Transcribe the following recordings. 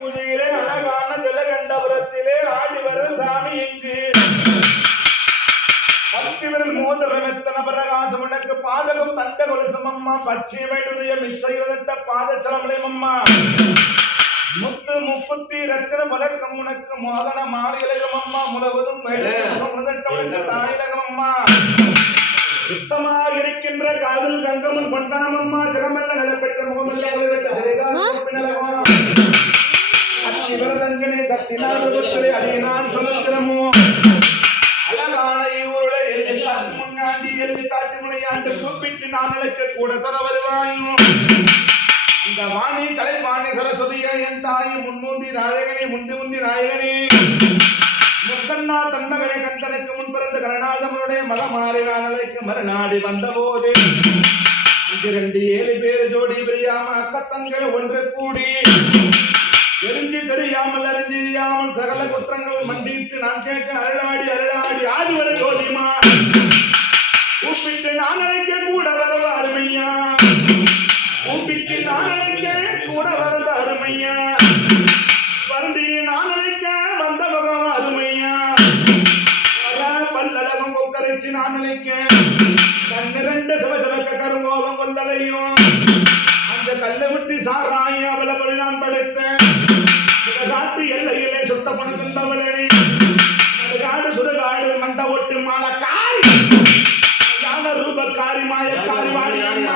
பூஜையிலே அழகான ஜலகண்டபுரத்திலே ஆடி வரும் சாமி இங்கு. பக்தி விரல் மோதிரம் எத்தன பிரகாசம் உனக்கு பாதகம் தண்ட கொலுசும் அம்மா பச்சை வைடுரிய மிச்சையிரத்த பாதச்சலமுடையும் அம்மா முத்து முப்புத்தி ரத்தின பதக்கம் உனக்கு மோகன மாலையிலகம் அம்மா முழுவதும் உனக்கு தாயிலகம் அம்மா சுத்தமாக இருக்கின்ற காதல் கங்கமன் பொன்கணம் அம்மா ஜெகமெல்ல நிலப்பெற்ற முகமெல்ல உலகெட்ட சிறைகாலம் அத்தி விரதங்கனே சத்தினால் ரூபத்திலே அடியினான் சொல்லத்திரமோ அழகான ஊருளை எள்ளி முன்னாடி எள்ளி காட்டு முனையாண்டு கூப்பிட்டு நான் அழைக்க கூட தர வருவாயோ அந்த வாணி கலைவாணி சரஸ்வதியை என் தாய் முன்முந்தி நாயகனே முந்தி முந்தி நாயகனே. முக்கண்ணா தன்மகனே கந்தனுக்கு முன் பிறந்த கருணாதமனுடைய மகமாறி நான் அழைக்க மறுநாடி வந்தபோது அஞ்சு ரெண்டு ஏழு பேர் ஜோடி பிரியாம அக்கத்தங்கள் ஒன்று கூடி சகல குற்றங்கள் மண்டித்து நான் கேட்க அருளாடி அருளாடி ஆடி வர ஜோதிமா. கூப்பிட்டு நான் அழைக்க கூட வரவ அருமையா? கூப்பிட்டு நான் அழைக்க கூட வரத அருமையா? வருந்தி நான் அழைக்க வந்த முகம் அருமையா பல்லழகம் கொக்கரைச்சு நான் அழைக்க. கண்ணிரண்டு சிவசிவக்க கருங்கோபம் கொல்லலையும் அந்த கல்லை விட்டு சாராய அவலப்படி நான் படைத்தேன்.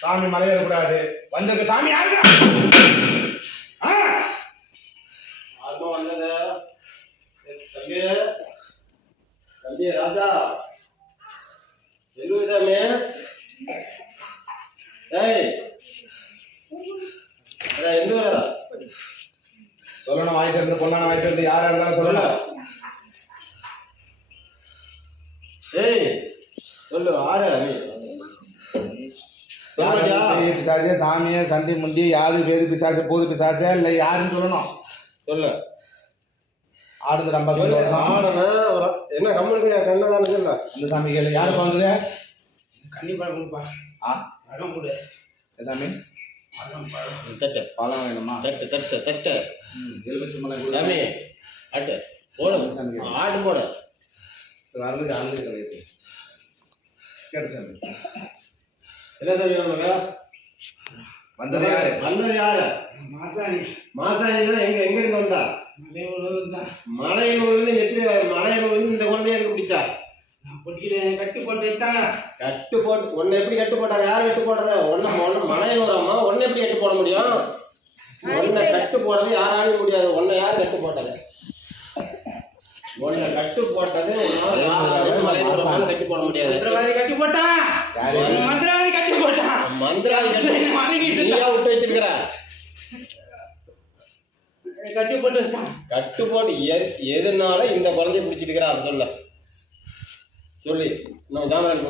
சாமி மலையேறக்கூடாது வந்தது சாமி வந்தது. தம்பி. ராஜா. எங்க சாமி? ஏய். எங்க வர சொல்லணும் வாய் திறந்து பொண்ணான வாய் திறந்து யாரா இருந்தாலும் சொல்லணும். ஏய் சொல்லு ஆறு பிசாசே சாமியே சண்டி முண்டி யாரு பேரு பிசாசு பூது பிசாசே இல்லை யாருன்னு சொல்லணும். சொல்லு. ஆடுது ரொம்ப சொல்லு சந்தோஷம். என்ன கம்முனுக்கு கண்ணதானு சொல்ல. இந்த சாமி கேளு. யாருக்கு வந்தது கண்டிப்பா கொடுப்பா. ஆ? பழம் கொடு. சாமி? தட்டு. பழம் வேணுமா? தட்டு தட்டு தட்டு. ம், எலுமிச்சம்பழம். சாமி அட்டு போடு. சாமி. ஆடு போடு. வரலுக்கு ஆளுக்கு கிடையாது. கேட்டு சாமி. என்ன தம்பி நமக்கு வந்தது யாரு? வந்தது யாரு? மாசாணி. மாசாணினா எங்க எங்க இருந்து வந்தா? மலையனூர்ல இருந்து எப்படி மலையனூர்ல இந்த குழந்தைய எனக்கு பிடிச்சா? கட்டி போட்டு வச்சாங்க கட்டு போட்டு உன்னை எப்படி கட்டு போட்டாங்க? யார் கட்டு போடுறது? ஒன்ன ஒன்ன மலையனூராமா உன்னை எப்படி கட்டு போட முடியும்? உன்னை கட்டு போடுறது யாராலையும் முடியாது. உன்னை யார் கட்டு போட்டது? உன்னை கட்டு போட்டது உன்னால யாராலையும் முடியாது. கட்டி போட்டான் யாரு? கட்டி போட்டான் மந்திராதி கட்டு மாறிக்கிட்டு நீயா விட்டு வச்சிருக்கிற. கட்டி போட்டு கட்டு போட்டு எதுனால இந்த குழந்தைய அதை சொல்ல. சொல்லி. நம்ம ஜாமரான்